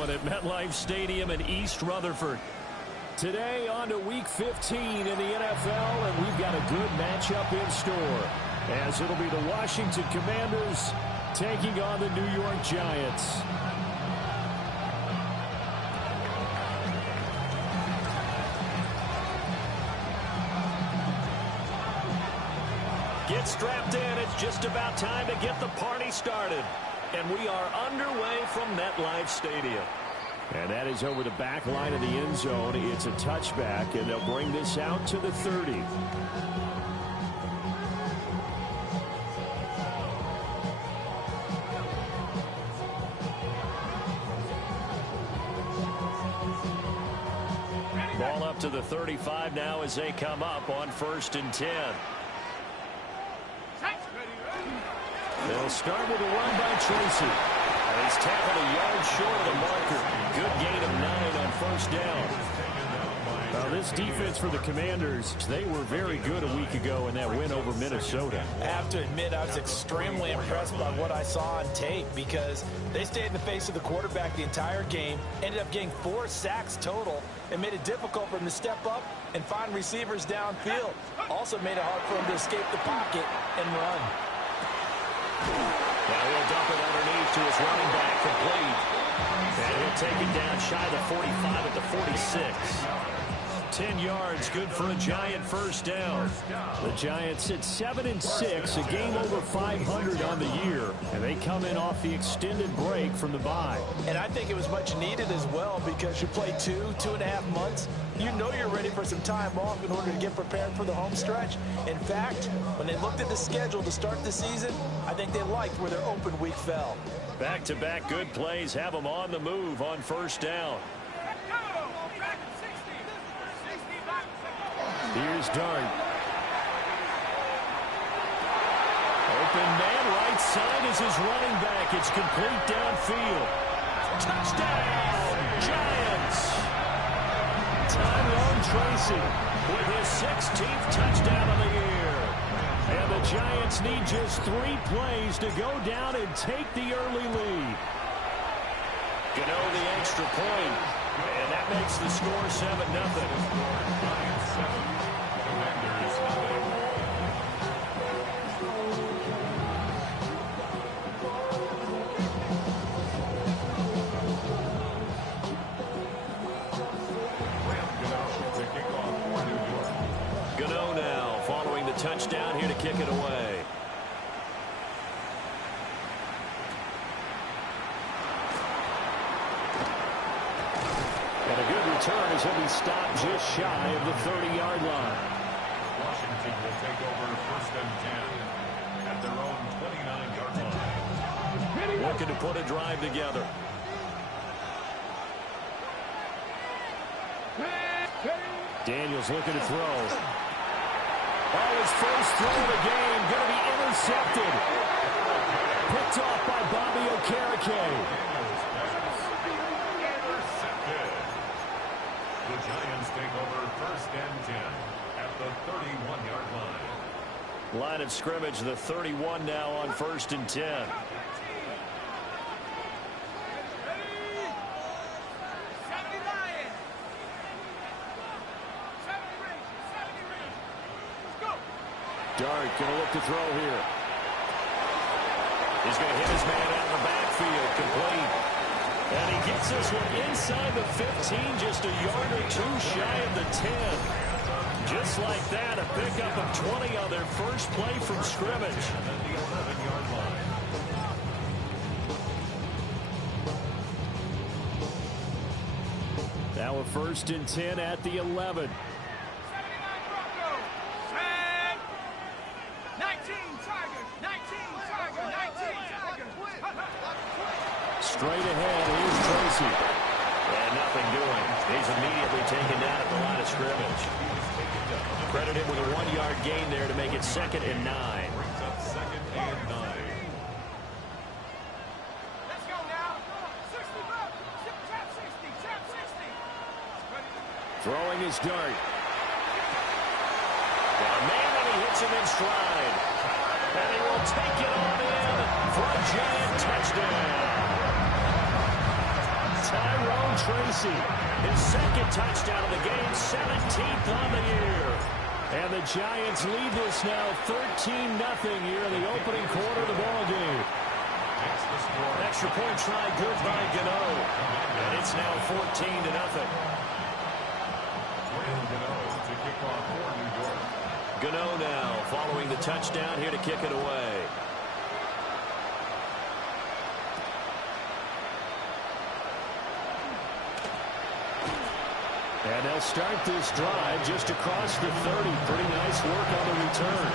one at MetLife Stadium in East Rutherford. Today on to Week 15 in the NFL, and we've got a good matchup in store, as it'll be the Washington Commanders taking on the New York Giants. Get strapped in. It's just about time to get the party started. And we are underway from MetLife Stadium. And that is over the back line of the end zone. It's a touchback, and they'll bring this out to the 30. Ball up to the 35 now as they come up on 1st and 10. They'll start with a run by Tracy. He's tackled a yard short of the marker. Good gain of 9 on 1st down. Now this defense for the Commanders, they were very good a week ago in that win over Minnesota. I have to admit, I was extremely impressed by what I saw on tape because they stayed in the face of the quarterback the entire game, ended up getting 4 sacks total, and made it difficult for him to step up and find receivers downfield. Also made it hard for him to escape the pocket and run. Now he'll dump it underneath to his running back, complete. And he'll take it down shy of the 45 at the 46. 10 yards, good for a Giant 1st down. The Giants sit 7-6, a game over 500 on the year, and they come in off the extended break from the bye. And I think it was much needed as well because you play 2.5 months. You know you're ready for some time off in order to get prepared for the home stretch. In fact, when they looked at the schedule to start the season, I think they liked where their open week fell. Back-to-back good plays have them on the move on 1st down. Here's Dart. Open man, right side is his running back. It's complete downfield. Touchdown, Giants! Tyrone Tracy with his 16th touchdown of the year. And the Giants need just 3 plays to go down and take the early lead. Gano the extra point, and that makes the score 7-0. Gano now following the touchdown here to kick it away. And a good return as he'll be stopped just shy of the 30-yard line. Washington will take over 1st and 10 at their own 29-yard line. Looking to put a drive together. Daniels looking to throw. Oh, his first throw of the game going to be intercepted. Picked off by Bobby Okereke. The Giants take over 1st and 10 at the 31-yard line. Line of scrimmage, the 31 now on 1st and 10. Dart going to look to throw here. He's going to hit his man out in the backfield, complete. And he gets this one inside the 15, just a yard or 2 shy of the 10. Just like that, a pickup of 20 on their first play from scrimmage. Now a 1st and 10 at the 11. Straight ahead, here's Tracy. And nothing doing. He's immediately taken down at the line of scrimmage. Credit him with a 1-yard gain there to make it 2nd and 9. Brings up 2nd and 9. Let's go now. 60 left. Tap 60. Tap 60. Throwing his Dart. Down man, and he hits him in stride. And he will take it on in for a Giant touchdown. Tracy. His second touchdown of the game, 17th on the year. And the Giants lead this now 13-0 here in the opening quarter of the ball game. Extra point try good by Gano. And it's now 14-0. Gano now following the touchdown here to kick it away. And they'll start this drive just across the 30. Pretty nice work on the return.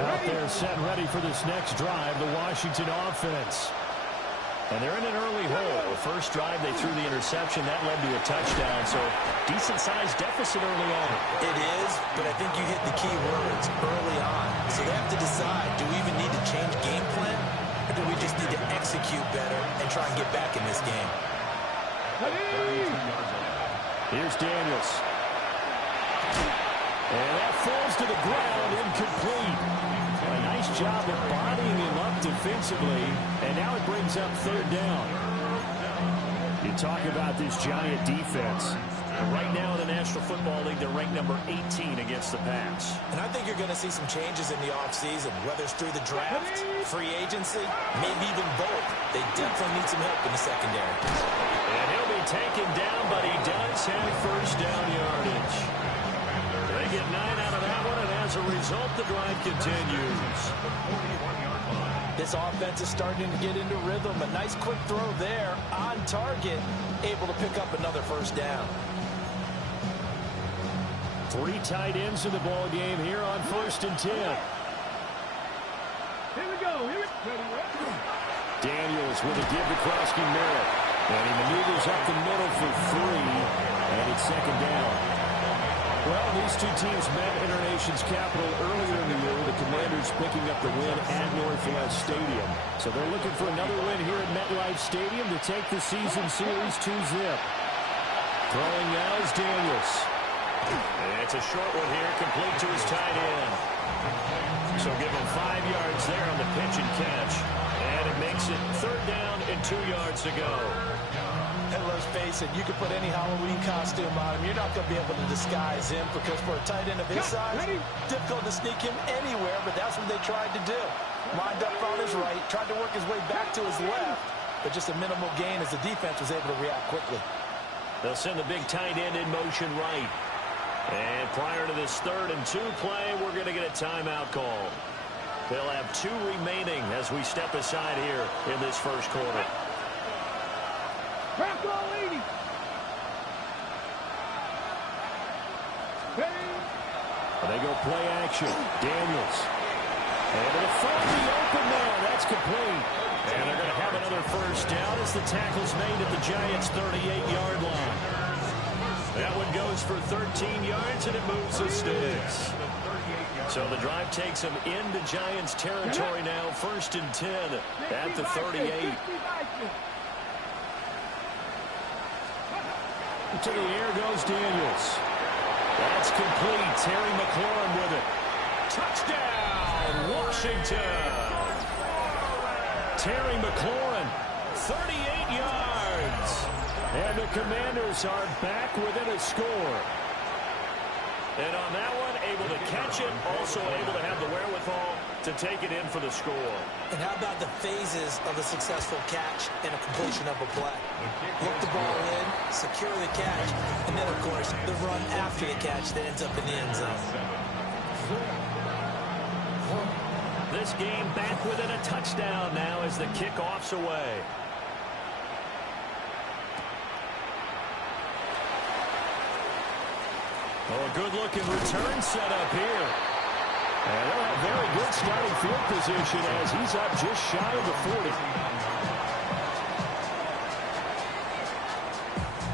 Out there set ready for this next drive, the Washington offense. And they're in an early hole. The first drive, they threw the interception. That led to a touchdown. So, decent-sized deficit early on. It is, but I think you hit the key words early on. So they have to decide, do we even need to change game plan? Or do we just need to execute better and try and get back in this game? Here's Daniels. And that falls to the ground, incomplete. A nice job of bodying him up defensively, and now it brings up third down. You talk about this Giant defense. Right now in the National Football League, they're ranked number 18 against the pass. And I think you're going to see some changes in the offseason, whether it's through the draft, free agency, maybe even both. They definitely need some help in the secondary. And he'll be taken down, but he does have first down yardage. They get 9 out of that one, and as a result, the drive continues. This offense is starting to get into rhythm. A nice quick throw there on target, able to pick up another first down. 3 tight ends in the ball game here on 1st and 10. Here we go. Daniels with a give to Krosky Merritt. And he maneuvers up the middle for 3, and it's second down. Well, these two teams met in our nation's capital earlier in the year, with the Commanders picking up the win at Northwest Stadium. So they're looking for another win here at MetLife Stadium to take the season series 2-zip. Throwing now is Daniels. It's a short one here, complete to his tight end. So give him 5 yards there on the pitch and catch. And it makes it third down and 2 yards to go. And let's face it, you can put any Halloween costume on him. You're not going to be able to disguise him, because for a tight end of his size, difficult to sneak him anywhere, but that's what they tried to do. Lined up on his right, tried to work his way back to his left, but just a minimal gain as the defense was able to react quickly. They'll send the big tight end in motion right. And prior to this 3rd and 2 play, we're going to get a timeout call. They'll have 2 remaining as we step aside here in this first quarter. Crack all 80. They go play action. Daniels. And it'll find the open man. That's complete. And they're going to have another first down as the tackle's made at the Giants' 38-yard line. That one goes for 13 yards, and it moves the sticks. So the drive takes them into Giants territory now. 1st and 10 at the 38. To the air goes Daniels. That's complete. Terry McLaurin with it. Touchdown, Washington. Terry McLaurin, 38 yards. And the Commanders are back within a score. And on that one, able to catch it, also able to have the wherewithal to take it in for the score. And how about the phases of a successful catch and a completion of a play? Look the ball in, secure the catch, and then, of course, the run after the catch that ends up in the end zone. This game back within a touchdown now as the kickoff's away. Oh, a good-looking return set up here. And they'll have very good starting field position as he's up just shy of the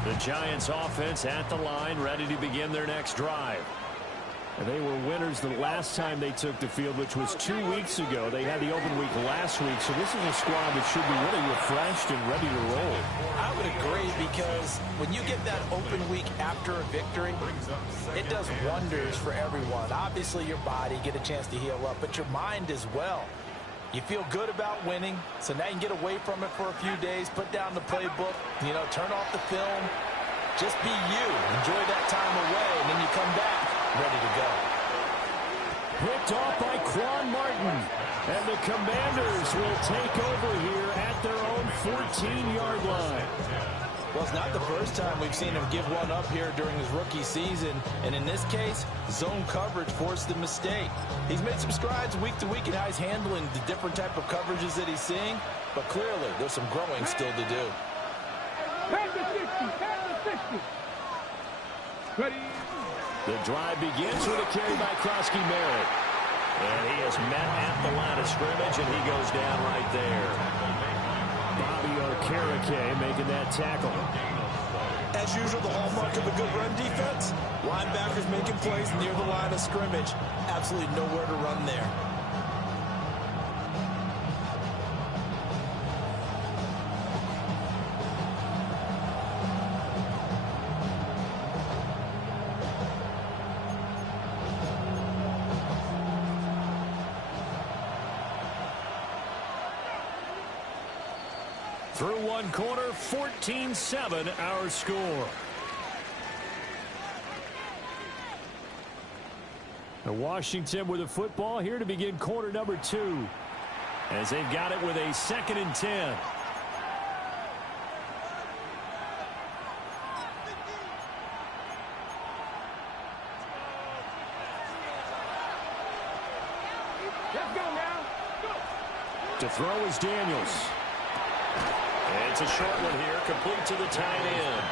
40. The Giants offense at the line, ready to begin their next drive. And they were winners the last time they took the field, which was 2 weeks ago. They had the open week last week, so this is a squad that should be really refreshed and ready to roll. I would agree, because when you get that open week after a victory, it does wonders for everyone. Obviously, your body get a chance to heal up, but your mind as well. You feel good about winning, so now you can get away from it for a few days, put down the playbook, turn off the film, just be you. Enjoy that time away, and then you come back ready to go. Picked off by Quan Martin. And the Commanders will take over here at their own 14-yard line. Well, it's not the first time we've seen him give one up here during his rookie season. And in this case, zone coverage forced the mistake. He's made some strides week to week in how he's handling the different type of coverages that he's seeing. But clearly, there's some growing still to do. Pass the 60, pass the 60. Ready. The drive begins with a carry by Krosky Merritt. And he is met at the line of scrimmage, and he goes down right there. Bobby Okereke making that tackle. As usual, the hallmark of a good run defense, linebackers making plays near the line of scrimmage. Absolutely nowhere to run there. Through one quarter, 14-7 our score. And Washington with the football here to begin quarter number 2. As they've got it with a 2nd and 10. Let's go now. Go. To throw is Daniels. It's a short one here, complete to the tight end.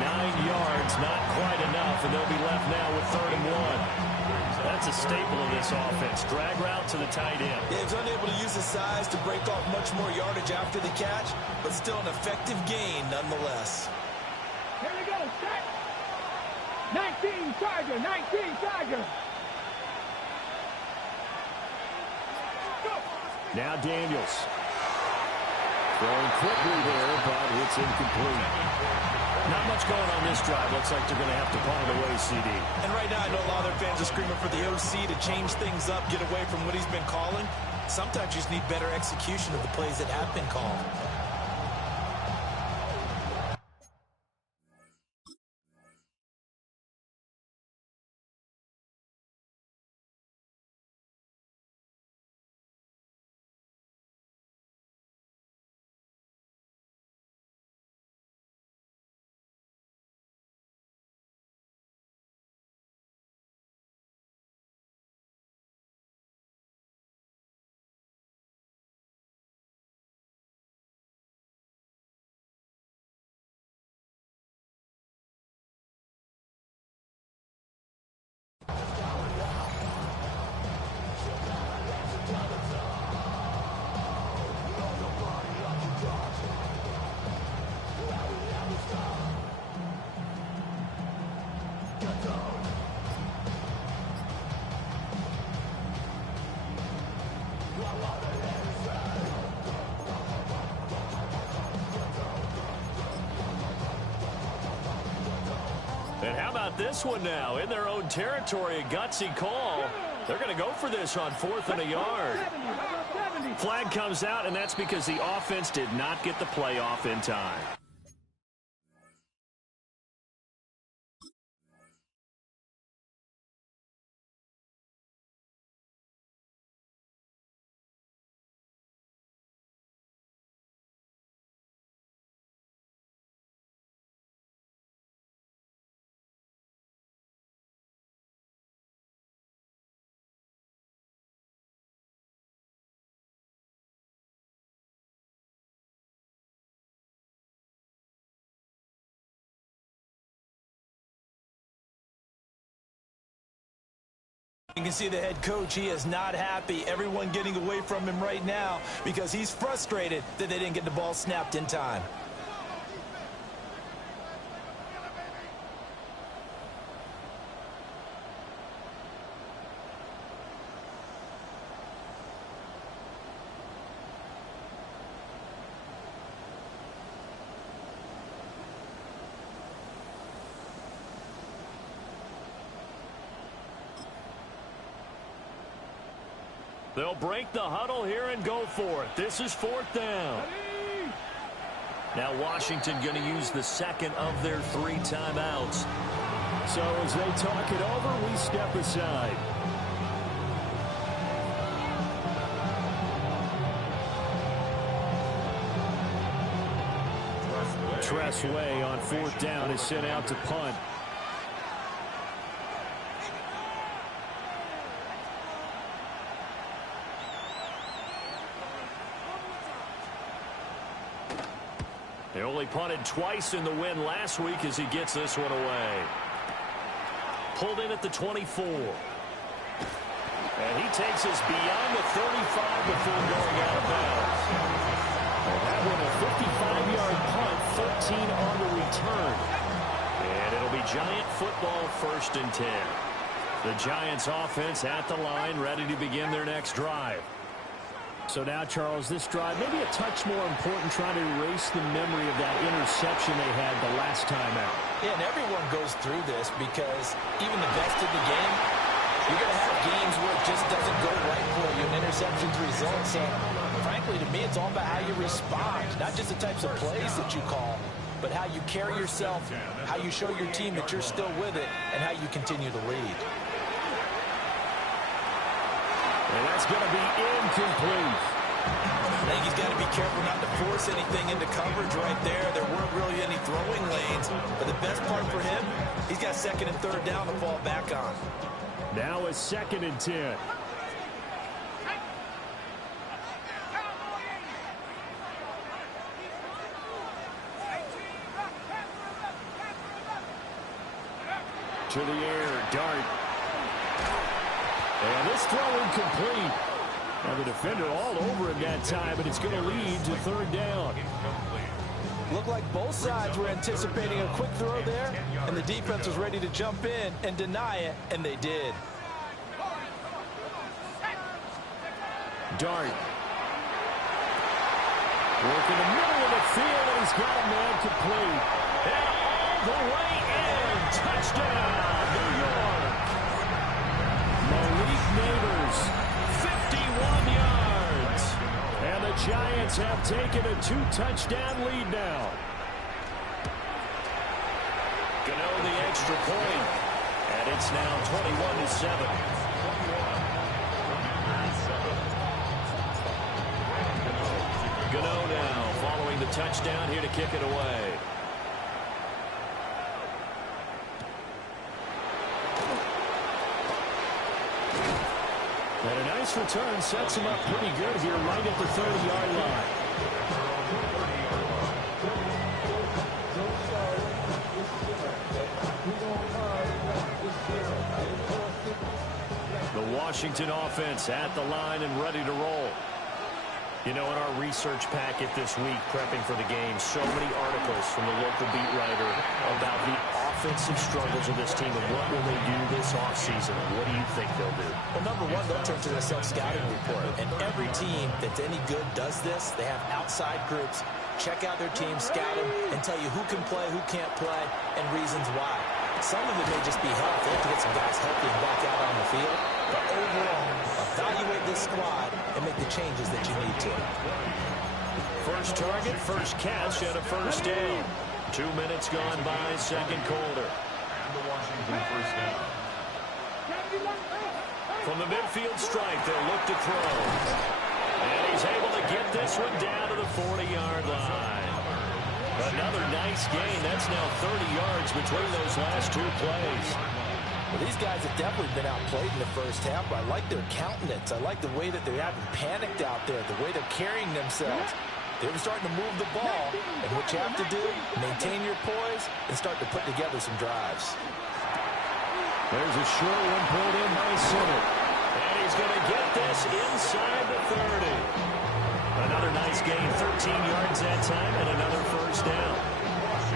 9 yards, not quite enough, and they'll be left now with 3rd and 1. That's a staple of this offense. Drag route to the tight end. Yeah, he's unable to use his size to break off much more yardage after the catch, but still an effective gain nonetheless. Here we go. Set. 19 Charger. 19 Charger. Go. Now Daniels. Throwing quickly there, but it's incomplete. Not much going on this drive. Looks like they're going to have to punt it away, CD. And right now, I know a lot of their fans are screaming for the OC to change things up, get away from what he's been calling. Sometimes you just need better execution of the plays that have been called. And how about this one now? In their own territory, a gutsy call. They're going to go for this on 4th and a yard. Flag comes out, and that's because the offense did not get the play off in time. You can see the head coach, he is not happy. Everyone getting away from him right now because he's frustrated that they didn't get the ball snapped in time. They'll break the huddle here and go for it. This is 4th down. Now Washington going to use the second of their 3 timeouts. So as they talk it over, we step aside. Tressway on 4th down is sent out to punt. They only punted twice in the win last week as he gets this one away. Pulled in at the 24. And he takes us beyond the 35 before going out of bounds. And that one a 55-yard punt, 13 on the return. And it'll be Giant football, 1st and 10. The Giants offense at the line, ready to begin their next drive. So now, Charles, this drive maybe a touch more important, trying to erase the memory of that interception they had the last time out. Yeah, and everyone goes through this because even the best in the game, you're going to have games where it just doesn't go right for you, and interceptions result. So, frankly, to me, it's all about how you respond, not just the types of plays that you call, but how you carry yourself, how you show your team that you're still with it, and how you continue to lead. And that's going to be incomplete. I think he's got to be careful not to force anything into coverage right there. There weren't really any throwing lanes. But the best part for him, he's got 2nd and 3rd down to fall back on. Now it's 2nd and 10. To the air, Dart. And this throw incomplete. And the defender all over him that time, and it's going to lead to 3rd down. Looked like both sides were anticipating a quick throw there, and the defense was ready to jump in and deny it, and they did. Dart. Working the middle of the field, and he's got a man complete. And all the way in. Touchdown, New York. Malik Neighbors, 51 yards. And the Giants have taken a 2-touchdown lead now. Gano the extra point. And it's now 21-7. Gano now following the touchdown here to kick it away. And a nice return sets him up pretty good here right at the 30-yard line. The Washington offense at the line and ready to roll. You know, in our research packet this week, prepping for the game, so many articles from the local beat writer about the offensive struggles of this team and what will they do this offseason. What do you think they'll do? Well, number one, they'll turn to their self-scouting report. And every team that's any good does this. They have outside groups. Check out their team, scout them, and tell you who can play, who can't play, and reasons why. Some of it may just be health. They have to get some guys healthy and back out on the field. But overall, evaluate this squad and make the changes that you need to. First target, first catch, and a 1st down. 2 minutes gone by, second quarter. And the Washington 1st down. From the midfield stripe, they'll look to throw. And he's able to get this one down to the 40-yard line. Another nice gain. That's now 30 yards between those last 2 plays. Well, these guys have definitely been outplayed in the first half, but I like their countenance. I like the way that they haven't panicked out there, the way they're carrying themselves. They're starting to move the ball, and what you have to do, maintain your poise and start to put together some drives. There's a short one pulled in by center. And he's going to get this inside the 30. Another nice gain, 13 yards that time, and another 1st down.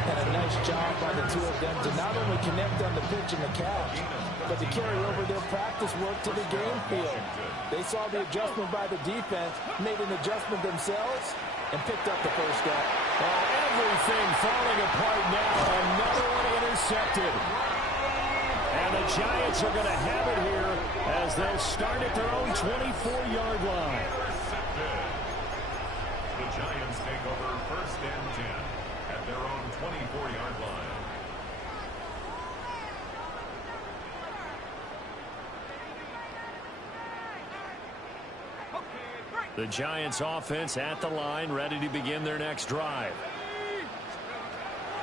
And a nice job by the two of them to not only connect on the pitch and the catch, but to carry over their practice work to the game field. They saw the adjustment by the defense, made an adjustment themselves, and picked up the 1st down. Everything falling apart now. Another one intercepted. And the Giants are going to have it here as they'll start at their own 24-yard line. The Giants take over 1st and 10 at their own 24-yard line. The Giants offense at the line, ready to begin their next drive.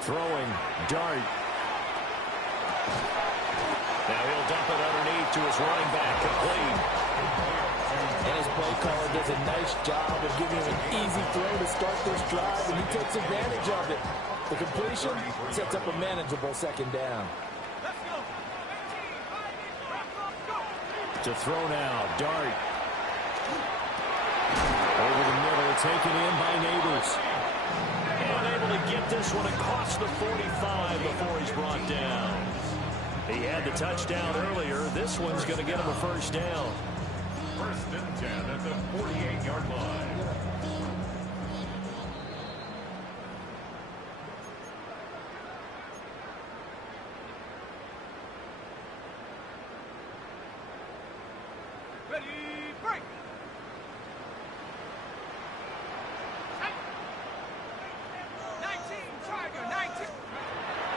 Throwing, Dart. Now he'll dump it underneath to his running back, complete. And his play caller does a nice job of giving him an easy throw to start this drive, and he takes advantage of it. The completion sets up a manageable 2nd down. To throw now, Dart. Over the middle, taken in by Neighbors. Unable to get this one across the 45 before he's brought down. He had the touchdown earlier. This one's going to get him a 1st down. 1st and 10 at the 48-yard line. Ready, break.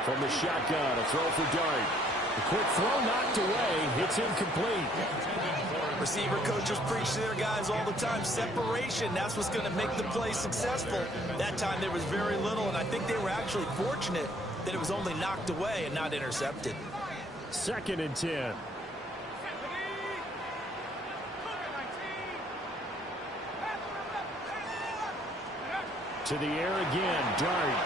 From the shotgun, a throw for Dart. The quick throw knocked away. It's incomplete. Receiver coaches preach to their guys all the time. Separation, that's what's going to make the play successful. That time there was very little, and I think they were actually fortunate that it was only knocked away and not intercepted. 2nd and 10. To the air again, Dart.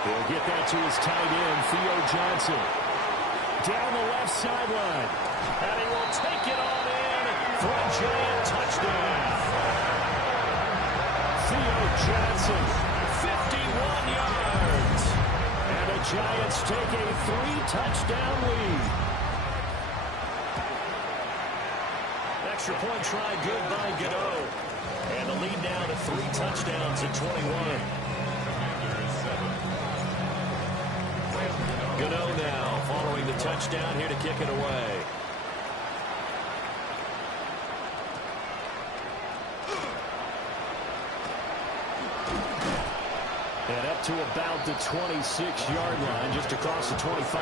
He'll get that to his tight end, Theo Johnson. Down the left sideline. And he will take it on in for a Giant touchdown. Theo Johnson, 51 yards. And the Giants take a 3-touchdown lead. Extra point try good by Godot. And the lead now to 3 touchdowns at 21. Godot now following the touchdown here to kick it away. And up to about the 26-yard line, just across the 25.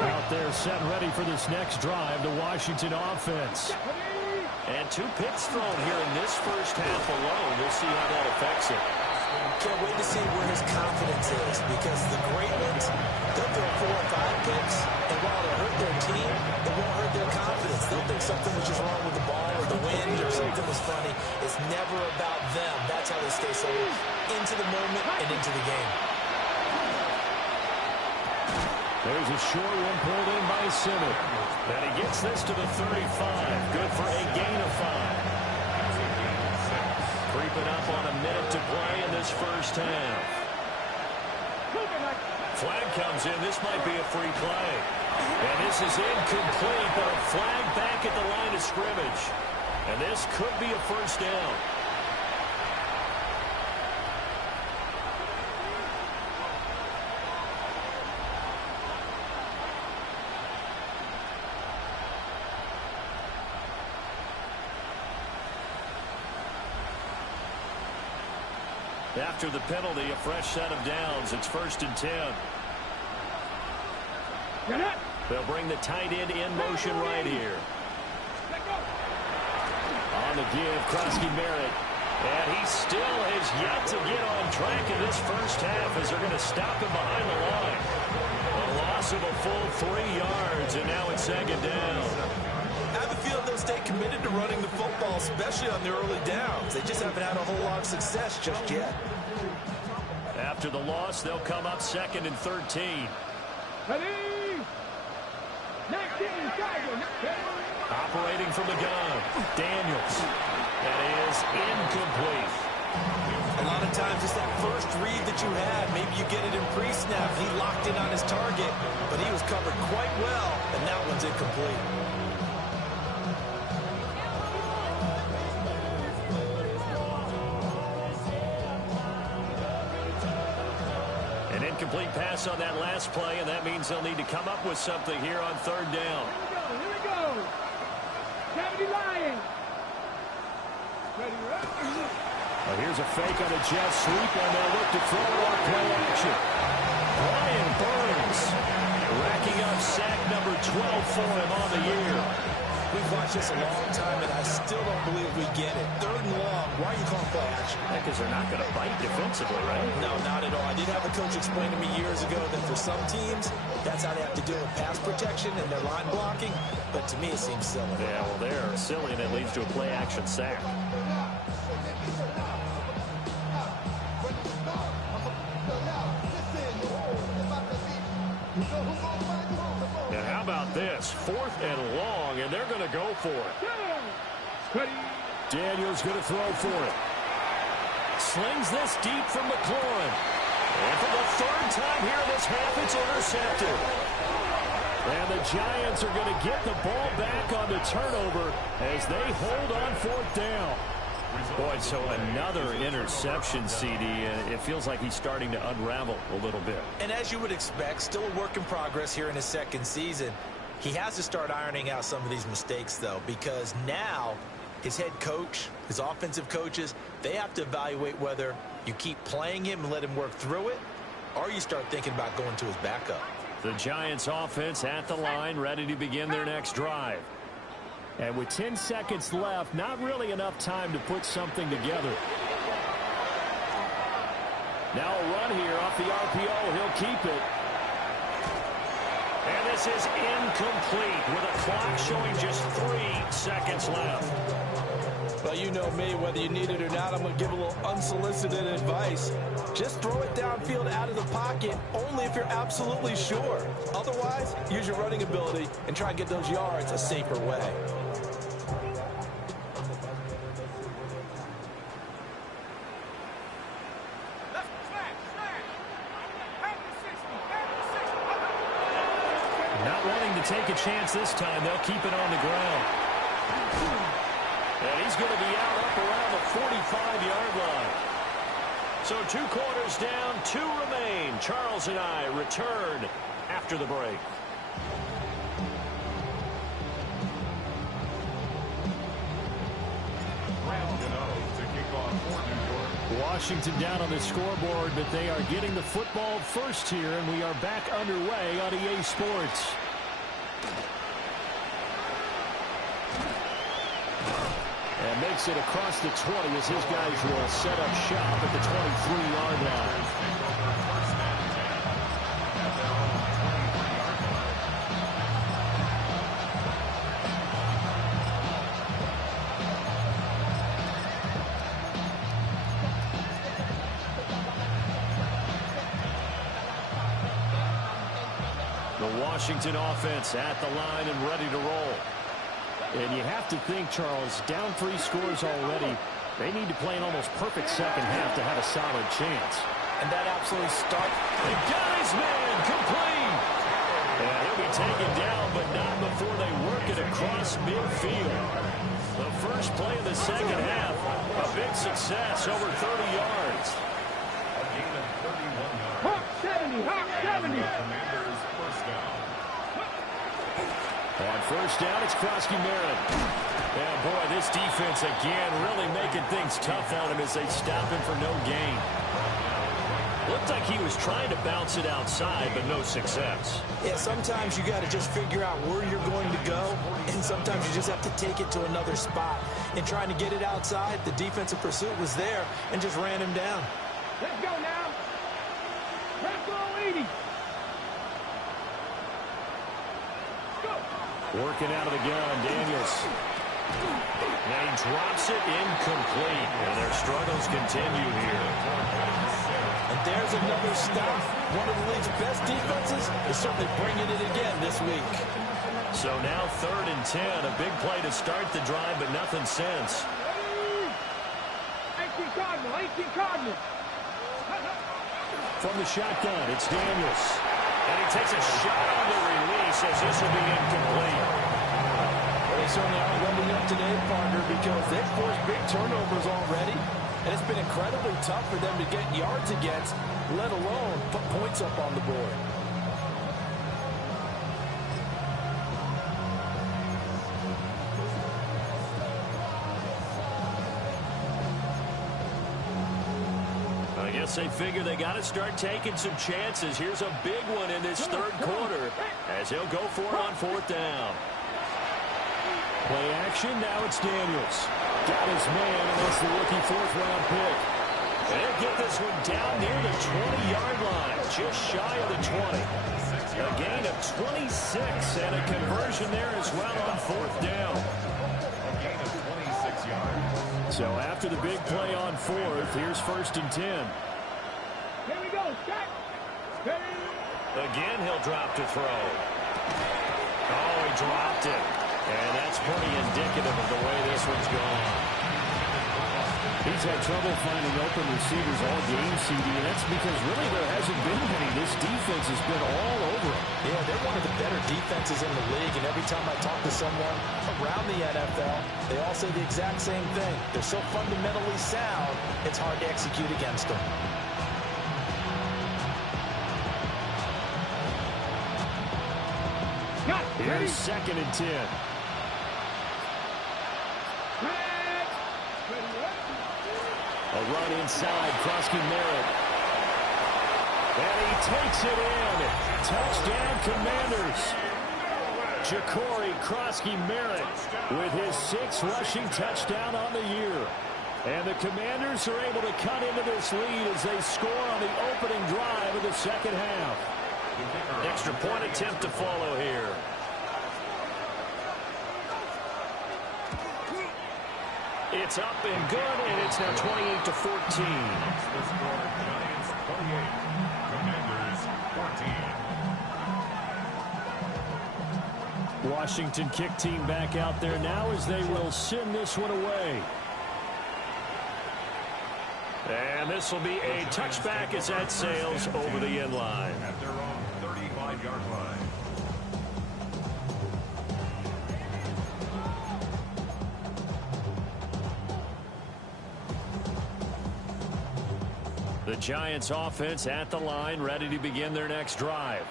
Out there set ready for this next drive, the Washington offense. And 2 picks thrown here in this first half alone. We'll see how that affects it. Can't wait to see where his confidence is, because the great ones, they'll throw 4 or 5 picks, and while it'll hurt their team, it won't hurt their confidence. They'll think something was just wrong with the ball or the wind or something was funny. It's never about them. That's how they stay so into the moment and into the game. There's a short one pulled in by Simmons. And he gets this to the 35. Good for a gain of 5. Creeping up on a minute to play in this first half. Flag comes in. This might be a free play. And this is incomplete, but a flag back at the line of scrimmage. And this could be a 1st down. After the penalty, a fresh set of downs. It's 1st and 10. They'll bring the tight end in motion right here. On the give, Krosky-Merritt. And he still has yet to get on track in this first half as they're going to stop him behind the line. A loss of a full 3 yards, and now it's 2nd down. I have a feeling they'll stay committed to running the football, especially on the early downs. They just haven't had a whole lot of success just yet. After the loss, they'll come up 2nd and 13. Operating from the gun, Daniels. That is incomplete. A lot of times it's that first read that you had. Maybe you get it in pre-snap. He locked in on his target, but he was covered quite well, and that one's incomplete. incomplete pass on that last play, and that means they'll need to come up with something here on third down. Here we go. Kennedy Lion. Ready, Well, here's a fake on a jet sweep, and they'll look to throw it on play action. Brian Burns racking up sack number 12 for him on the year. We've watched this a long time, and I still don't believe we get it. Third and long. Why are you calling play action? Because they're not going to bite defensively, right? No, not at all. I did have a coach explain to me years ago that for some teams, that's how they have to deal with pass protection and their line blocking. But to me, it seems silly. Yeah, well, they're silly, and it leads to a play action sack. And how about this? 4th and long, and they're going to go for it. Daniels going to throw for it. Slings this deep from McLaurin. And for the 3rd time here in this half, it's intercepted. And the Giants are going to get the ball back on the turnover as they hold on 4th down. Boy, so another interception, CD. It feels like he's starting to unravel a little bit. And as you would expect, still a work in progress here in his 2nd season. He has to start ironing out some of these mistakes, though, because now his head coach, his offensive coaches, they have to evaluate whether you keep playing him and let him work through it, or you start thinking about going to his backup. The Giants offense at the line, ready to begin their next drive. And with 10 seconds left, not really enough time to put something together. Now a run here off the RPO. He'll keep it. And this is incomplete with a clock showing just 3 seconds left. Well, you know me, whether you need it or not, I'm going to give a little unsolicited advice. Just throw it downfield out of the pocket, only if you're absolutely sure. Otherwise, use your running ability and try and get those yards a safer way. Not wanting to take a chance this time, they'll keep it on the ground. And he's going to be out up around the 45-yard line. So 2 quarters down, 2 remain. Charles and I return after the break. Washington down on the scoreboard, but they are getting the football first here, and we are back underway on EA Sports. And makes it across the 20 as his guys will set up shop at the 23-yard line. Washington offense at the line and ready to roll. And you have to think, Charles, down 3 scores already. They need to play an almost perfect second half to have a solid chance. And that absolutely starts. They got his man complete. And he'll be taken down, but not before they work it across midfield. The first play of the second half, a big success, over 30 yards. A gain of 31 yards. Hawk 70, Hawk 70. Commanders first down. On first down, it's Krosky-Merritt. Yeah, boy, this defense again really making things tough on him as they stop him for no gain. Looked like he was trying to bounce it outside, but no success. Yeah, sometimes you got to just figure out where you're going to go, and sometimes you just have to take it to another spot. In trying to get it outside, the defensive pursuit was there and just ran him down. Let's go now. Let's go, 80. Working out of the gun, Daniels. Now he drops it incomplete, and their struggles continue here. And there's another stop. One of the league's best defenses is certainly bringing it again this week. So now 3rd and 10, a big play to start the drive, but nothing since. 18 Cardinal, 18 Cardinal. From the shotgun, it's Daniels. And he takes a shot on the release as this will be incomplete. Well, they certainly aren't warming up today, partner, because they've forced big turnovers already. and it's been incredibly tough for them to get yards against, let alone put points up on the board. I guess they figure they got to start taking some chances. Here's a big one in this third quarter as he'll go for it on fourth down. Play action, now it's Daniels. Got his man, and that's the rookie fourth-round pick. They'll get this one down near the 20-yard line, just shy of the 20. A gain of 26 and a conversion there as well on fourth down. A gain of 26 yards. So after the big play on fourth, here's 1st and 10. Here we go. Set. Ready. Again, he'll drop to throw. Oh, he dropped it. And that's pretty indicative of the way this one's gone. He's had trouble finding open receivers all game, CD, and that's because really there hasn't been many. This defense has been all over him. Yeah, they're one of the better defenses in the league, and every time I talk to someone around the NFL, they all say the exact same thing. They're so fundamentally sound, it's hard to execute against them. Here's 2nd and 10. A run inside, Krosky Merritt. And he takes it in. Touchdown, Commanders. Ja'Cory Krosky Merritt with his 6th rushing touchdown on the year. And the Commanders are able to cut into this lead as they score on the opening drive of the second half. Extra point attempt to follow here. It's up and good, and it's now 28-14. The score, Giants 28, Commanders 14. Washington kick team back out there now as they will send this one away. And this will be a touchback as that sails over the end line. At their own 35-yard line. The Giants offense at the line, ready to begin their next drive.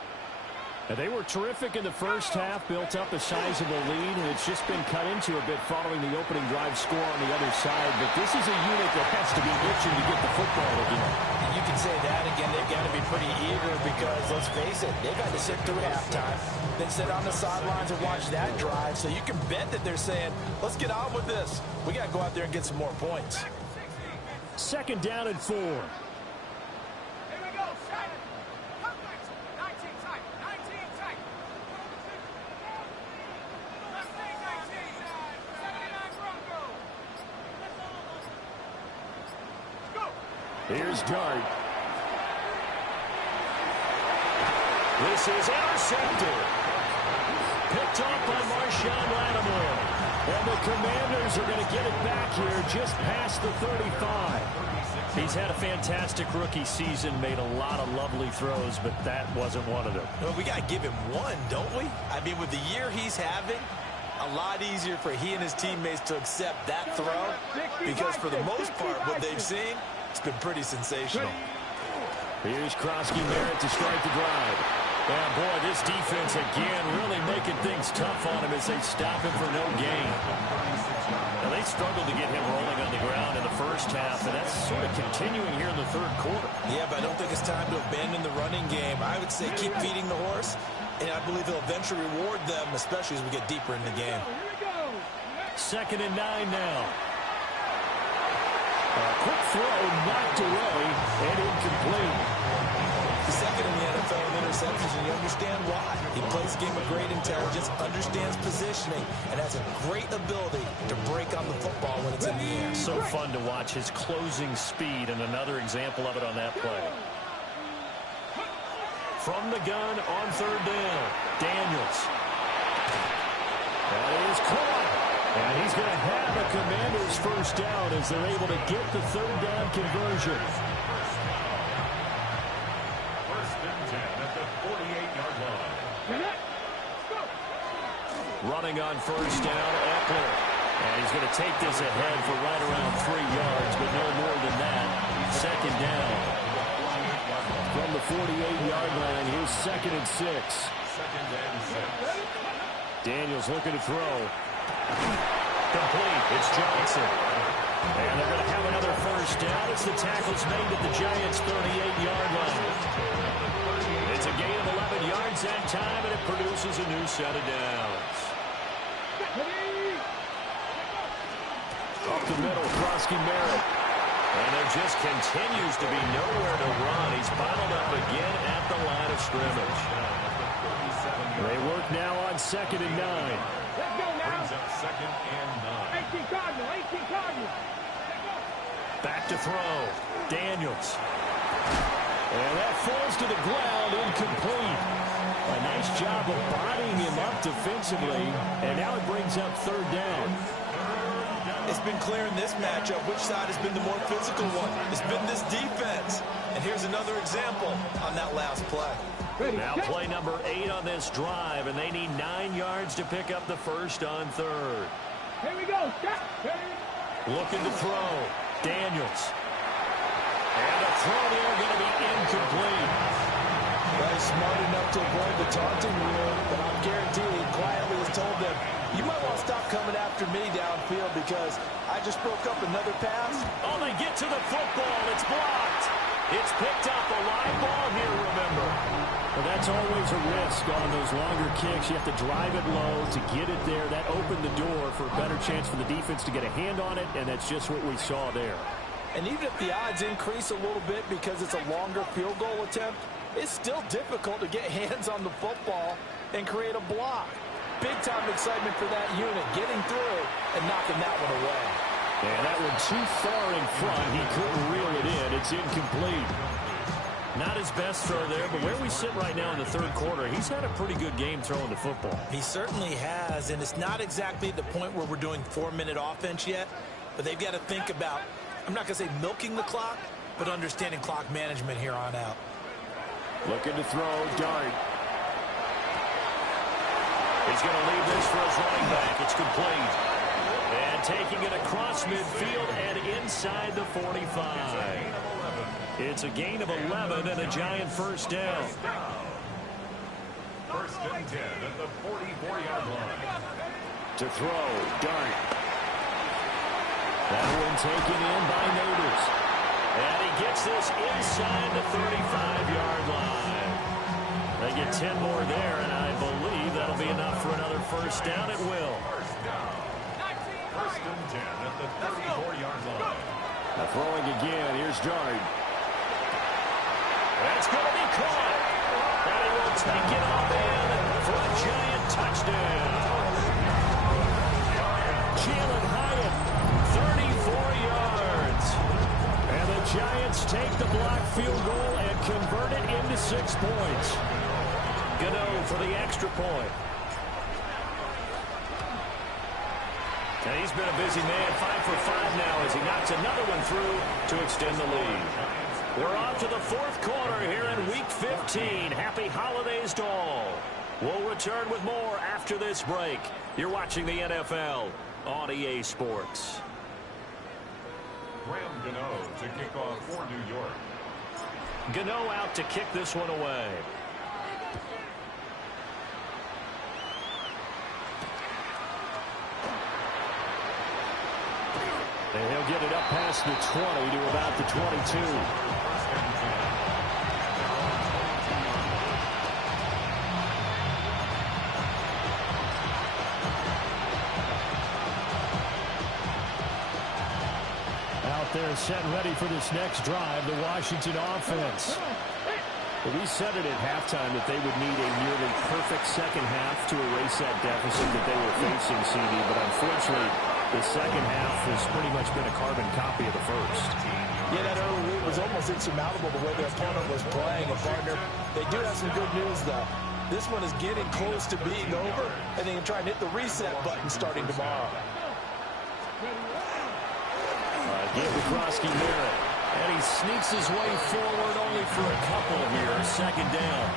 And they were terrific in the first half, built up a sizable lead, and it's just been cut into a bit following the opening drive score on the other side. But this is a unit that has to be itching to get the football again. You can say that again. They've got to be pretty eager because, let's face it, they got to sit through halftime, then sit on the sidelines and watch that drive. So you can bet that they're saying, let's get on with this. We got to go out there and get some more points. 2nd down and 4. Here's Dart. This is intercepted. Picked off by Marshawn Lattimore. And the Commanders are going to get it back here just past the 35. He's had a fantastic rookie season, made a lot of lovely throws, but that wasn't one of them. Well, we got to give him one, don't we? I mean, with the year he's having, a lot easier for he and his teammates to accept that throw because for the most part, what they've seen, it's been pretty sensational. Here's Krosky Merritt to start the drive. Yeah, boy, this defense again really making things tough on him as they stop him for no gain. Now, they struggled to get him rolling on the ground in the first half, and that's sort of continuing here in the third quarter. Yeah, but I don't think it's time to abandon the running game. I would say keep feeding the horse, and I believe he'll eventually reward them, especially as we get deeper in the game. 2nd and 9 now. A quick throw knocked away and incomplete. The 2nd in the NFL in interceptions, and you understand why. He plays a game of great intelligence, understands positioning, and has a great ability to break on the football when it's in the air. So fun to watch his closing speed, and another example of it on that play. From the gun on 3rd down, Daniels. That is caught. And he's going to have a Commanders first down as they're able to get the 3rd down conversion. 1st and 10 at the 48-yard line. Running on 1st down, Eckler. And he's going to take this ahead for right around 3 yards, but no more than the 48-yard line. Here's 2nd and 6. 2nd and 6. Daniels looking to throw. Complete. It's Johnson. And they're going to have another first down as the tackle's made at the Giants' 38-yard line. It's a gain of 11 yards that time, and it produces a new set of downs. Up the middle, Krosky Merritt. And there just continues to be nowhere to run. He's bottled up again at the line of scrimmage. They work now on 2nd and 9. Let's go now. Brings up 2nd and 9. 18 Cardinal, 18 Cardinal. Back to throw. Daniels. And that falls to the ground, incomplete. A nice job of bodying him up defensively, and now it brings up 3rd down. It's been clear in this matchup which side has been the more physical one. It's been this defense. And here's another example on that last play. Now play number 8 on this drive, and they need 9 yards to pick up the first on 3rd. Here we go. Stop. Looking to throw. Daniels. And a throw there going to be incomplete. Well, he's smart enough to avoid the taunting rule, but I'm guaranteed he quietly has told them, you might want to stop coming after me downfield because I just broke up another pass. Oh, they get to the football. It's blocked. It's picked up. A live ball here, remember. Well, that's always a risk on those longer kicks. You have to drive it low to get it there. That opened the door for a better chance for the defense to get a hand on it, and that's just what we saw there. And even if the odds increase a little bit because it's a longer field goal attempt, it's still difficult to get hands on the football and create a block. Big-time excitement for that unit, getting through and knocking that one away. And that one too far in front. He couldn't reel it in. It's incomplete. Not his best throw there, but where we sit right now in the 3rd quarter, he's had a pretty good game throwing the football. He certainly has, and it's not exactly at the point where we're doing 4-minute offense yet, but they've got to think about, I'm not going to say milking the clock, but understanding clock management here on out. Looking to throw, Dart. He's going to leave this for his running back. It's complete. And taking it across midfield and inside the 45. It's a gain of 11 and a Giant first down. 1st and 10 at the 44-yard line. To throw, Dart. That one taken in by Neighbors. And he gets this inside the 35-yard line. They get 10 more there, and I believe that'll be enough for another first down. It will. 1st and 10 at the 34-yard line. Now throwing again. Here's Dart. That's going to be caught. And he will take it off in for a Giant touchdown. Jalen Hyatt, 34 yards. And the Giants take the block field goal and convert it into 6 points. Gano for the extra point. And he's been a busy man, 5 for 5 now as he knocks another one through to extend the lead. We're on to the 4th quarter here in Week 15. Happy holidays to all. We'll return with more after this break. You're watching the NFL on EA Sports. Graham Gano to kick off for New York. Gano out to kick this one away. And he'll get it up past the 20 to about the 22. Out there set ready for this next drive, the Washington offense. But we said it at halftime that they would need a nearly perfect second half to erase that deficit that they were facing, CD. But unfortunately, the second half has pretty much been a carbon copy of the first. Yeah, that early lead was almost insurmountable the way their opponent was playing. And, partner, they do have some good news, though. This one is getting close to being over, and they can try and hit the reset button starting tomorrow. Give to Krosky Merritt. And he sneaks his way forward only for a couple here. Second down.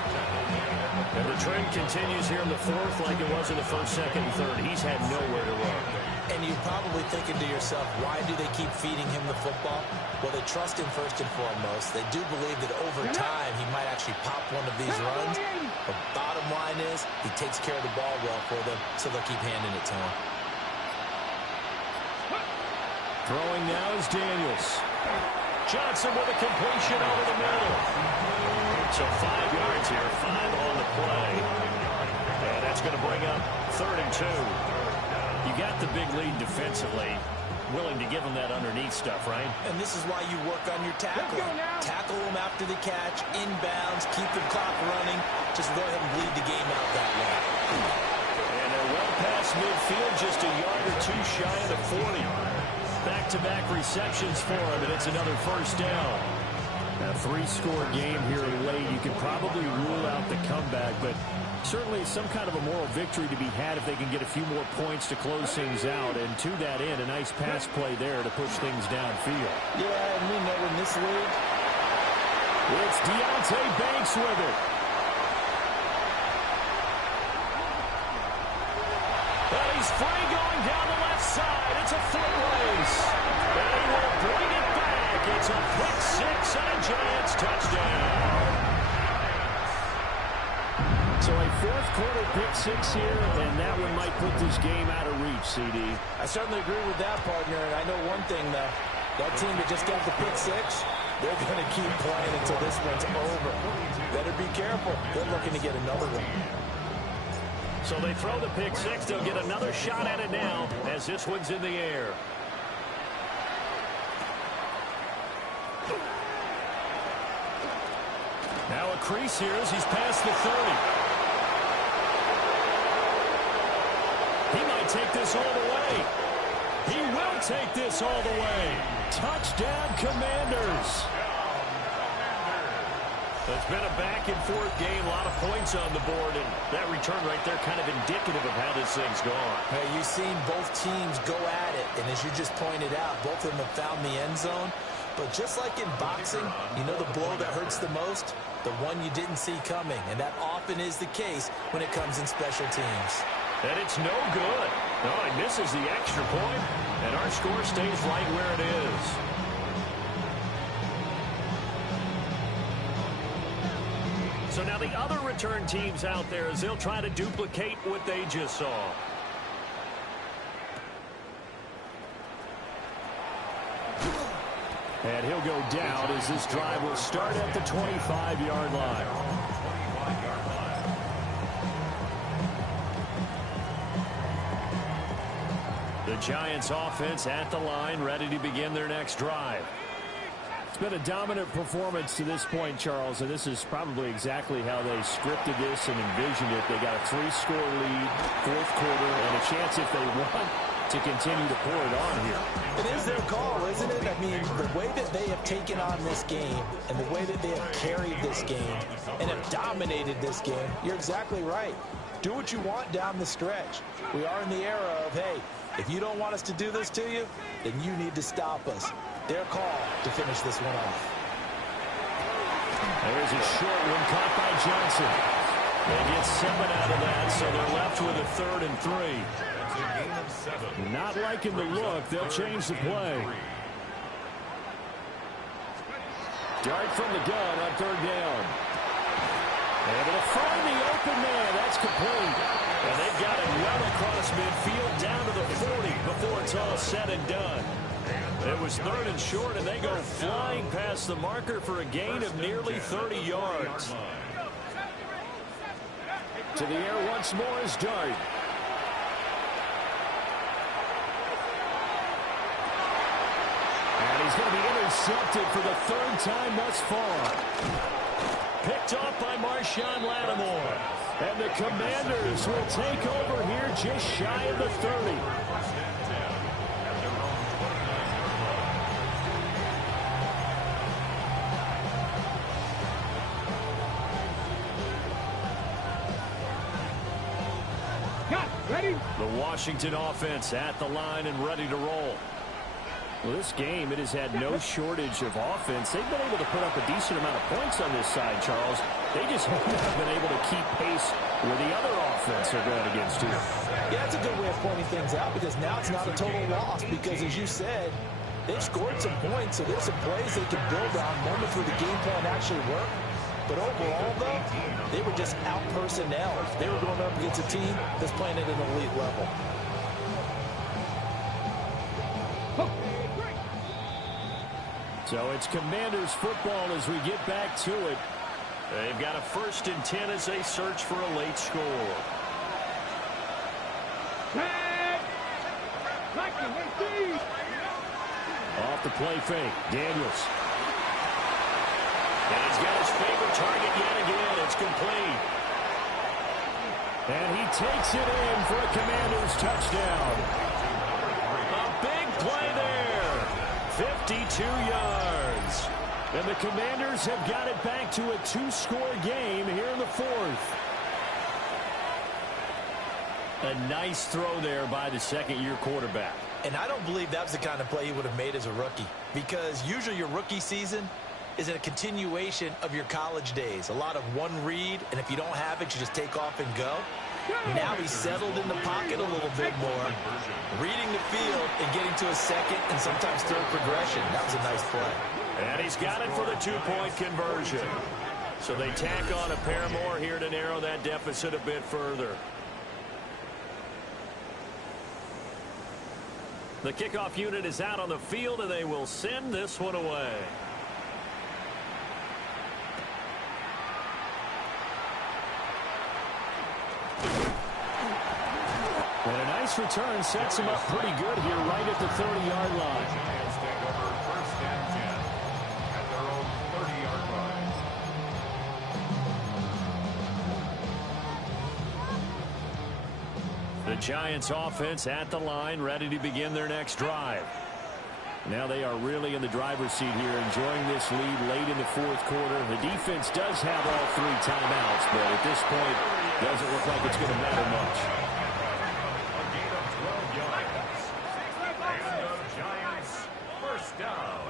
And the trend continues here in the fourth like it was in the first, second, and third. He's had nowhere to run. And you're probably thinking to yourself, why do they keep feeding him the football? Well, they trust him first and foremost. They do believe that over time he might actually pop one of these runs. But bottom line is he takes care of the ball well for them, so they'll keep handing it to him. Throwing now is Daniels. Johnson with a completion over the middle. So 5 yards here, 5 on the play. And that's going to bring up 3rd and 2. You got the big lead defensively. Willing to give them that underneath stuff, right? And this is why you work on your tackle. Tackle them after the catch, inbounds, keep the clock running. Just go ahead and bleed the game out that way. And they're well past midfield, just a yard or two shy of the 40. Back-to-back receptions for him, and it's another first down. A 3-score game here late. You can probably rule out the comeback, but certainly some kind of a moral victory to be had if they can get a few more points to close things out. And to that end, a nice pass play there to push things downfield. Yeah, and we know in this league, it's Deontay Banks with it. And he's free going down the left side. It's a foot race. And he will bring it back. It's a pick six and a Giants touchdown. So a fourth-quarter pick six here, and that one might put this game out of reach, CD. I certainly agree with that, partner. And I know one thing, though. That team that just got the pick six, they're going to keep playing until this one's over. Better be careful. They're looking to get another one. So they throw the pick six. They'll get another shot at it now as this one's in the air. Now a crease here as he's past the 30. He might take this all the way. He will take this all the way. Touchdown, Commanders. It's been a back-and-forth game, a lot of points on the board, and that return right there kind of indicative of how this thing's gone. Hey, you've seen both teams go at it, and as you just pointed out, both of them have found the end zone. But just like in boxing, you know the blow that hurts the most? The one you didn't see coming, and that often is the case when it comes in special teams. And it's no good. No, he misses the extra point, and our score stays right where it is. So now the other return teams out there as they'll try to duplicate what they just saw. And he'll go down as this drive will start at the 25-yard line. The Giants offense at the line, ready to begin their next drive. It's been a dominant performance to this point, Charles, and this is probably exactly how they scripted this and envisioned it. They got a 3-score lead, fourth quarter, and a chance if they want to continue to pour it on here. It is their call, isn't it? I mean, the way that they have taken on this game and the way that they have carried this game and have dominated this game, you're exactly right. Do what you want down the stretch. We are in the era of, hey, if you don't want us to do this to you, then you need to stop us. Their call to finish this one off. There's a short one caught by Johnson. They get 7 out of that, so they're left with a 3rd and 3. Not liking the look. They'll change the play. Dart from the gun on 3rd down. Able to find the open man. That's complete. And they've got it well across midfield down to the 40 before it's all said and done. It was 3rd and short, and they go flying past the marker for a gain of nearly 30 yards. To the air once more is Dart. And he's going to be intercepted for the 3rd time thus far. Picked off by Marshawn Lattimore. And the Commanders will take over here just shy of the 30. Ready? The Washington offense at the line and ready to roll. Well, this game, it has had no shortage of offense. They've been able to put up a decent amount of points on this side, Charles. They just haven't been able to keep pace where the other offense are going against here. Yeah, that's a good way of pointing things out because now it's not a total loss because, as you said, they've scored some points, so there's some plays they can build on, moments where the game plan actually worked. But overall, though, they were just out-personnel. They were going up against a team that's playing at an elite level. So it's Commanders football as we get back to it. They've got a 1st and 10 as they search for a late score. Off the play fake, Daniels. And he's got his favorite target yet again. It's complete. And he takes it in for a Commanders touchdown. A big play there. 52 yards. And the Commanders have got it back to a 2-score game here in the 4th. A nice throw there by the second-year quarterback. And I don't believe that was the kind of play he would have made as a rookie because usually your rookie season is a continuation of your college days. A lot of one read, and if you don't have it, you just take off and go. Now he's settled in the pocket a little bit more, reading the field and getting to a second and sometimes third progression. That was a nice play. And he's got it for the 2-point conversion. So they tack on a pair more here to narrow that deficit a bit further. The kickoff unit is out on the field, and they will send this one away. And a nice return sets him up pretty good here right at the 30-yard line. Giants take over 1st and 10 at their own 30-yard line. The Giants offense at the line, ready to begin their next drive. Now they are really in the driver's seat here, enjoying this lead late in the 4th quarter. The defense does have all 3 timeouts, but at this point, doesn't look like it's going to matter much. A gain of 12 yards. And the Giants 1st down.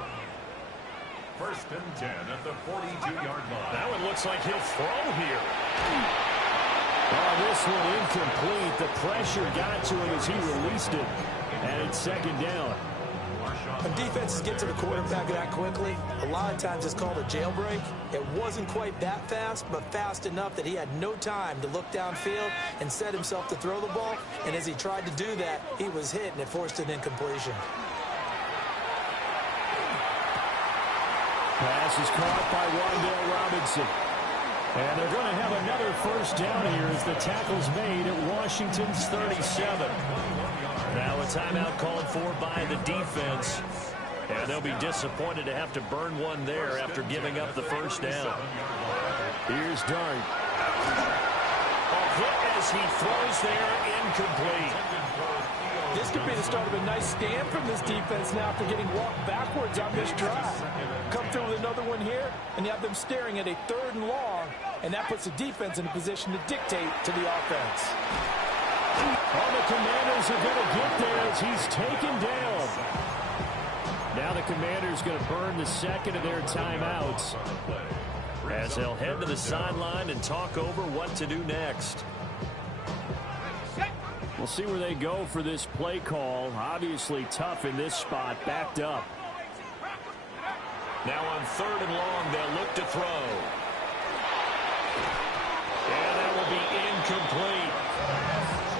1st and 10 at the 42-yard line. That one looks like he'll throw here. Oh, this one incomplete. The pressure got to him as he released it. And it's 2nd down. When defenses get to the quarterback that quickly, a lot of times it's called a jailbreak. It wasn't quite that fast, but fast enough that he had no time to look downfield and set himself to throw the ball. And as he tried to do that, he was hit, and it forced an incompletion. Pass is caught by Wandale Robinson. And they're going to have another 1st down here as the tackle's made at Washington's 37. Now a timeout called for by the defense. And they'll be disappointed to have to burn one there after giving up the 1st down. Here's Dart. A hit as he throws there, incomplete. This could be the start of a nice stand from this defense now after getting walked backwards on this drive. Come through with another one here, and you have them staring at a 3rd and long, and that puts the defense in a position to dictate to the offense. All the Commanders are going to get there as he's taken down. Now the Commanders going to burn the 2nd of their timeouts as they'll head to the sideline and talk over what to do next. We'll see where they go for this play call. Obviously tough in this spot, backed up. Now on 3rd and long, they'll look to throw. And that will be incomplete.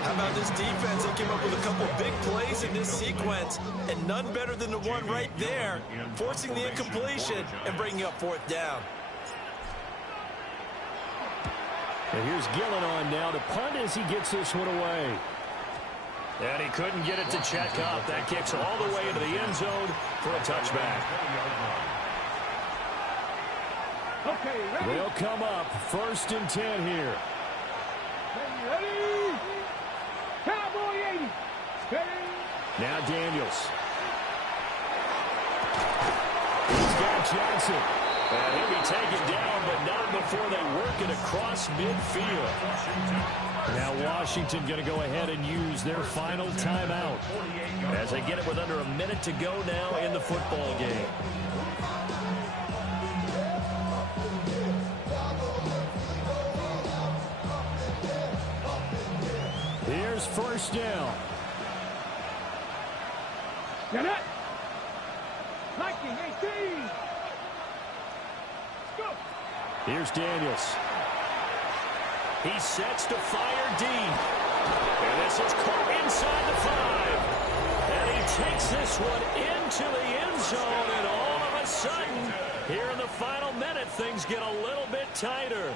How about this defense? They came up with a couple big plays in this sequence, and none better than the one right there, forcing the incompletion and bringing up 4th down. And here's Gillen on now to punt as he gets this one away. And he couldn't get it to check up. That kicks all the way into the end zone for a touchback. Okay, they'll come up 1st and 10 here. Ready? Cowboy 80. Ready? Now Daniels. He's got Johnson. And he'll be taken down, but not before they work it across midfield. Now Washington going to go ahead and use their final timeout as they get it with under a minute to go now in the football game. Here's first down. Get it. 19-18. Go. Here's Daniels. He sets to fire deep. And this is caught inside the 5. And he takes this one into the end zone. And all of a sudden, here in the final minute, things get a little bit tighter.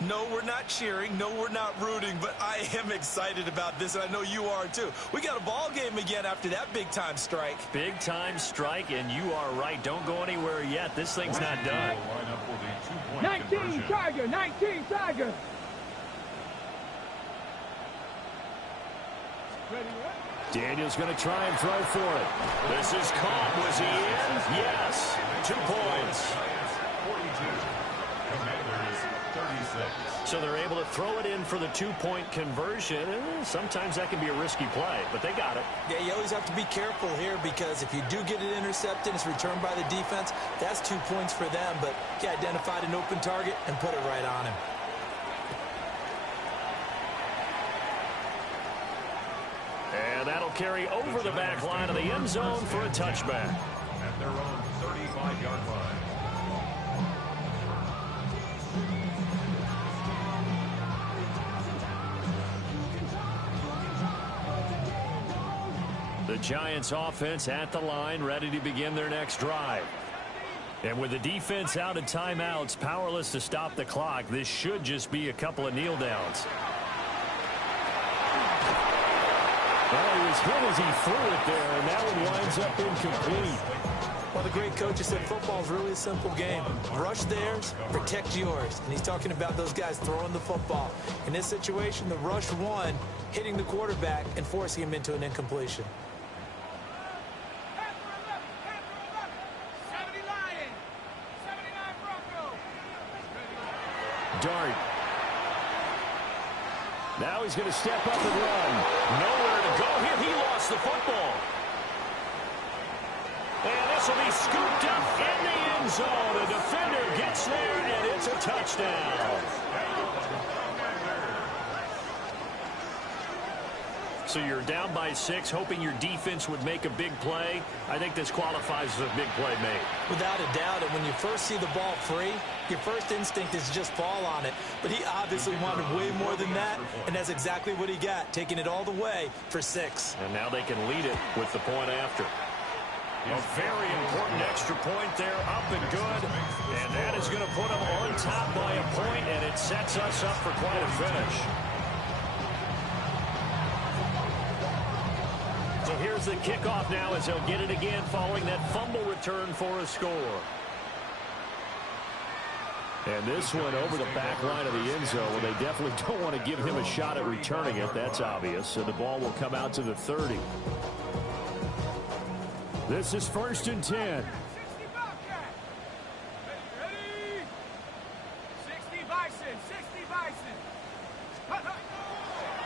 No, we're not cheering. No, we're not rooting. But I am excited about this, and I know you are too. We got a ball game again after that big-time strike. Big-time strike, and you are right. Don't go anywhere yet. This thing's not done. 19 Tiger, 19 Tiger. Daniel's going to try and throw for it. This is caught. Was he in? Yes. 2 points. 42. Commanders 36. So they're able to throw it in for the 2-point conversion. Sometimes that can be a risky play, but they got it. Yeah, you always have to be careful here because if you do get it intercepted, it's returned by the defense. That's 2 points for them, but he identified an open target and put it right on him. And that'll carry over the back line of the end zone for a touchback. At their own 35-yard line. The Giants offense at the line, ready to begin their next drive. And with the defense out of timeouts, powerless to stop the clock, this should just be a couple of kneel downs. Well, he was hit as he threw it there, and that one winds up incomplete. Well, the great coach has said football is really a simple game. Rush theirs, protect yours. And he's talking about those guys throwing the football. In this situation, the rush won, hitting the quarterback and forcing him into an incompletion. Dart. Now he's going to step up and run. Nowhere to go here. He lost the football. And this will be scooped up in the end zone. The defender gets there, and it's a touchdown. So you're down by 6, hoping your defense would make a big play. I think this qualifies as a big play made. Without a doubt, and when you first see the ball free, your first instinct is just fall on it. But he obviously wanted way more than that, and that's exactly what he got, taking it all the way for 6. And now they can lead it with the point after. A very important extra point there, up and good. And that is going to put them on top by a point, and it sets us up for quite a finish. So here's the kickoff now as he'll get it again following that fumble return for a score. And this one over the back line of the end zone. Well, they definitely don't want to give him a shot at returning it. That's obvious. So the ball will come out to the 30. This is 1st and 10. 60 Bobcat. Ready? 60 Bison. 60 Bison.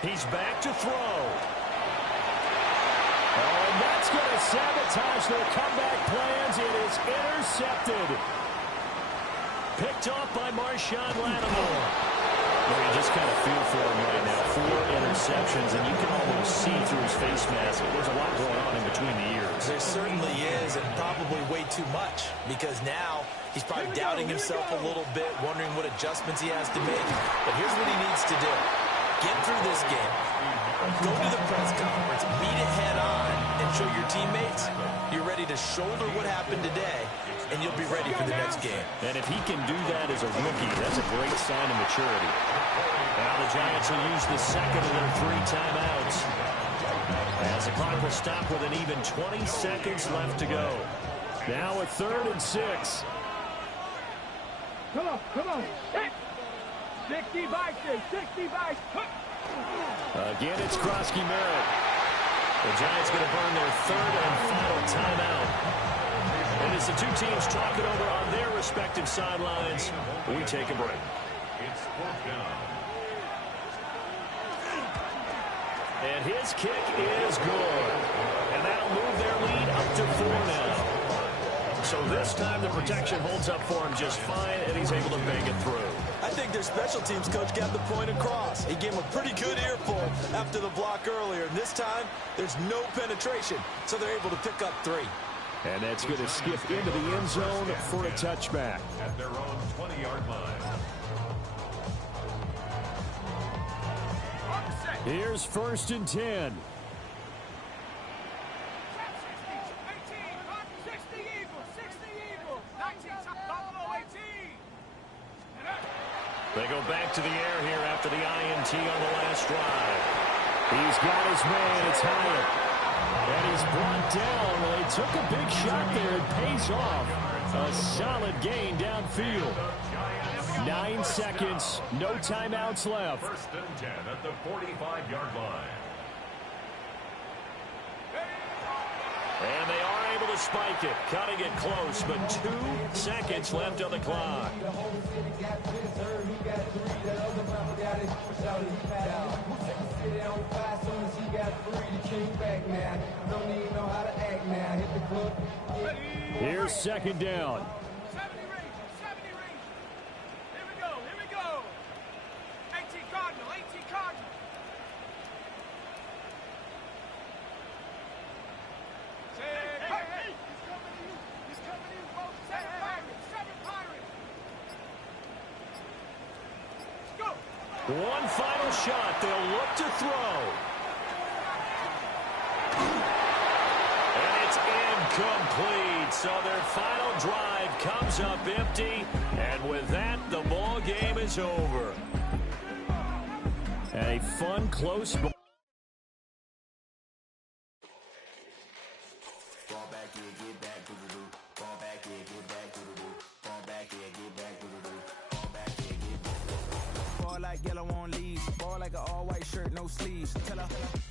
He's back to throw. Oh, and that's going to sabotage their comeback plans. It is intercepted. Picked off by Marshawn Lattimore. Well, you just kind of feel for him right now. 4 interceptions, and you can almost see through his face mask. There's a lot going on in between the ears. There certainly is, and probably way too much, because now he's probably doubting himself a little bit, wondering what adjustments he has to make. But here's what he needs to do. Get through this game. Go to the press conference, meet it head on, and show your teammates you're ready to shoulder what happened today, and you'll be ready for the next game. And if he can do that as a rookie, that's a great sign of maturity. Now the Giants will use the second of their 3 timeouts, as the clock will stop with an even 20 seconds left to go. Now a 3rd and 6. Come on, come on. 60 Bison. 60 Bison. Again, it's Krosky-Merritt. The Giants going to burn their 3rd and final timeout. And As the two teams talk it over on their respective sidelines, we take a break. It's fourth down. And his kick is good. And that'll move their lead up to 4 now. So this time the protection holds up for him just fine, and he's able to bang it through. I think their special teams coach got the point across. He gave him a pretty good earful after the block earlier. And this time, there's no penetration, so they're able to pick up 3. And that's going to skip into the end zone for a touchback. At their own 20-yard line. Here's 1st and 10. They go back to the air here after the INT on the last drive. He's got his man. It's Hyatt. And he's brought down. Well, he took a big shot there. It pays off. A solid gain downfield. 9 seconds. No timeouts left. 1st and 10 at the 45-yard line. And they are able to spike it, cutting it close, but 2 seconds left on the clock. Here's 2nd down. 70 range. Here we go. 18 Cardinal. Hey. He's coming to you, folks. 7 Pirates. Let's go. One final shot. They'll look to throw. And it's incomplete. So their final drive comes up empty. And with that, the ball game is over. And a fun, close ball. Like yellow on leaves, ball like an all-white shirt, no sleeves. Tell her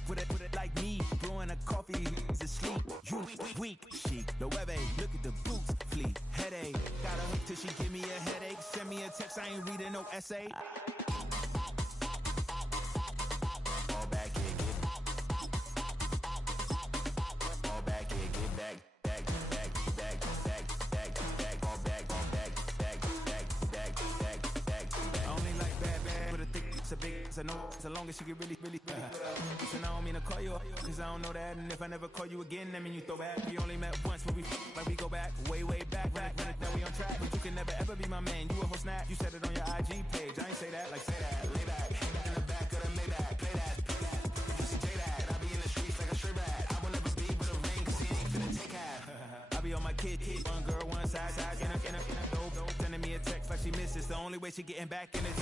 put it like me, blowing a coffee to sleep. You weak, chic, the web look at the boots, fleet, headache. Got a hook till she give me a headache. Send me a text, I ain't reading no essay. All back here, get back. I know as long as you get really Listen, I don't mean to call you up, cause I don't know that. And if I never call you again, that mean you throw back. We only met once, but we go back, way back. Run it down, we on track. But you can never ever be my man. You a whole snap, you said it on your IG page. I ain't say that, like say that. Lay back, in the back of the Maybach. Play that. You see J that, I be in the streets like a stray rat. I will never speak with a ring, cause he ain't finna take half. I be on my kid, one girl, one side, in a dope. Sending me a text like she misses. The only way she getting back in it.